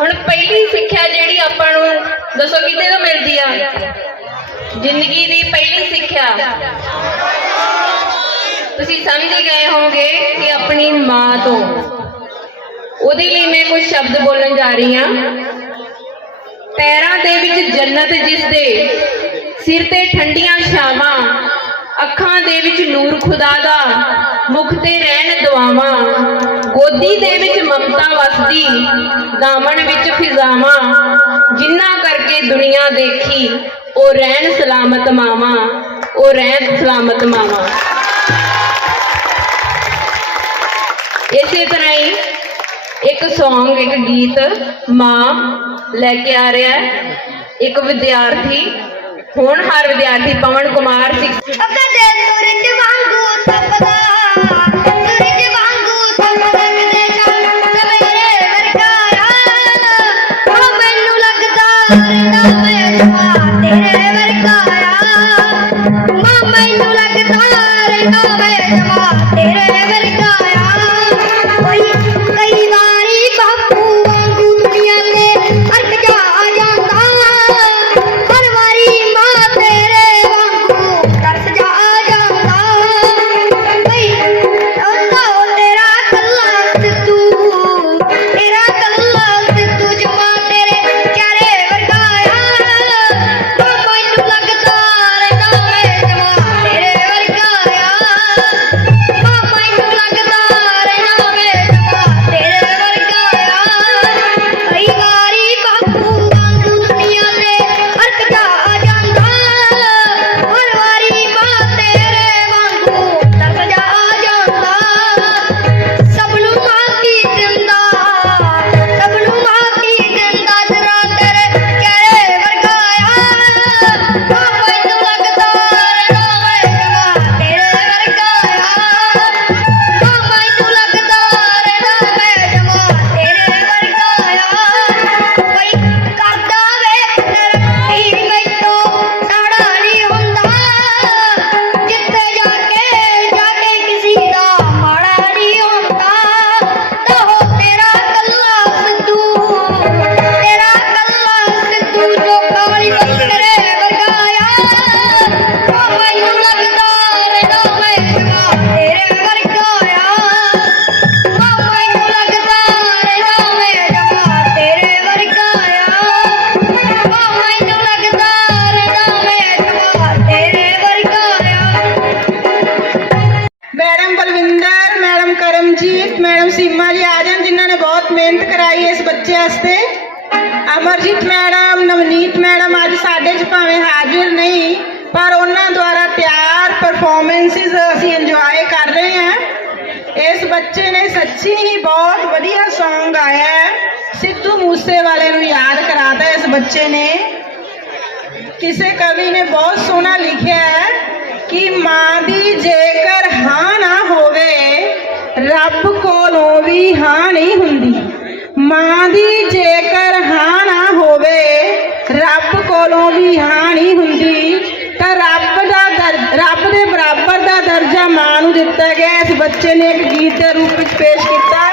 ਹੁਣ ਪਹਿਲੀ ਸਿੱਖਿਆ ਜਿਹੜੀ ਆਪਾਂ ਨੂੰ ਦੱਸੋ ਕਿਤੇ ਤੋਂ ਮਿਲਦੀ ਆ? ਜ਼ਿੰਦਗੀ ਦੀ ਪਹਿਲੀ ਸਿੱਖਿਆ। ਤੁਸੀਂ ਸਮਝ ਗਏ ਹੋਵੋਗੇ ਕਿ ਆਪਣੀ ਮਾਂ ਤੋਂ। ਉਹਦੇ ਲਈ ਮੈਂ ਕੁਝ ਸ਼ਬਦ ਬੋਲਣ ਜਾ ਰਹੀ ਹਾਂ। ਪੈਰਾਂ ਦੇ ਵਿੱਚ ਜੰਨਤ ਜਿਸ ਦੇ ਸਿਰ ਤੇ ਠੰਡੀਆਂ ਛਾਵਾਂ, ਅੱਖਾਂ ਦੇ ਵਿੱਚ ਨੂਰ ਖੁਦਾ ਦਾ, ਮੁਖ ਤੇ ਰਹਿਣ ਦੁਆਵਾਂ ਗੋਦੀ ਦੇ ਵਿੱਚ ਮਮਤਾ ਵਸਦੀ ਦਾਮਨ ਵਿੱਚ ਫਿਜ਼ਾਵਾਂ, ਜਿੰਨਾ ਕਰਕੇ ਦੁਨੀਆ ਦੇਖੀ, ਉਹ ਰਹਿਣ ਸਲਾਮਤ ਮਾਵਾਂ, ਉਹ ਰਹਿਣ ਸਲਾਮਤ ਮਾਵਾਂ। ਇਸੇ ਤਰ੍ਹਾਂ ਹੀ ਇੱਕ ਸੌਂਗ ਇੱਕ ਗੀਤ ਮਾਂ ਲੈ ਕੇ ਆ ਰਿਹਾ ਹੈ। ਇੱਕ ਵਿਦਿਆਰਥੀ, ਹੁਣ ਹਰ ਵਿਦਿਆਰਥੀ Pavan Thank you. madam Balwinder madam Karamjit madam Seema ji ਆ ਜਾਣ ਜਿਨ੍ਹਾਂ ਨੇ ਬਹੁਤ ਮਿਹਨਤ ਕਰਾਈ ਇਸ ਬੱਚੇ ਵਾਸਤੇ ਅਮਰਜੀਤ ਮੈਡਮ ਨਵਨੀਤ ਮੈਡਮ ਅੱਜ ਸਾਡੇ ਚ ਭਾਵੇਂ ਹਾਜ਼ਰ ਨਹੀਂ ਪਰ ਉਹਨਾਂ ਦੁਆਰਾ ਤਿਆਰ ਪਰਫਾਰਮੈਂਸਿਸ ਅਸੀਂ ਇੰਜੋਏ ਕਰ ਰਹੇ ਹਾਂ ਇਸ ਬੱਚੇ ਨੇ ਸੱਚੀ ਹੀ ਬਹੁਤ ਵਧੀਆ Song ਗਾਇਆ ਹੈ ਸਿੱਧੂ ਮੂਸੇਵਾਲੇ ਨੂੰ ਯਾਦ ਕਰਾਤਾ ਇਸ ਬੱਚੇ ਨੇ ਕਿਸੇ ਕਵੀ ਨੇ ਬਹੁਤ ਸੋਹਣਾ ਲਿਖਿਆ ਹੈ ਕਿ ਮਾਂ ਦੀ ਜੇਕਰ ਕੋਲੋਂ ਹਾਂ ਨਹੀਂ ਹੁੰਦੀ। ਮਾਂ ਦੀ ਜੇਕਰ ਹਾਂ ਨਾ ਹੋਵੇ, ਰੱਬ ਕੋਲੋਂ ਵੀ ਹਾਂ ਨਹੀਂ ਹੁੰਦੀ। ਤਾਂ ਰੱਬ ਦਾ ਦਰ- ਰੱਬ ਦੇ ਬਰਾਬਰ ਦਾ ਦਰਜਾ ਮਾਂ ਨੂੰ ਦਿੱਤਾ ਗਿਆ। ਇਸ ਬੱਚੇ ਨੇ ਇੱਕ ਗੀਤ ਦੇ ਰੂਪ ਵਿੱਚ ਪੇਸ਼ ਕੀਤਾ।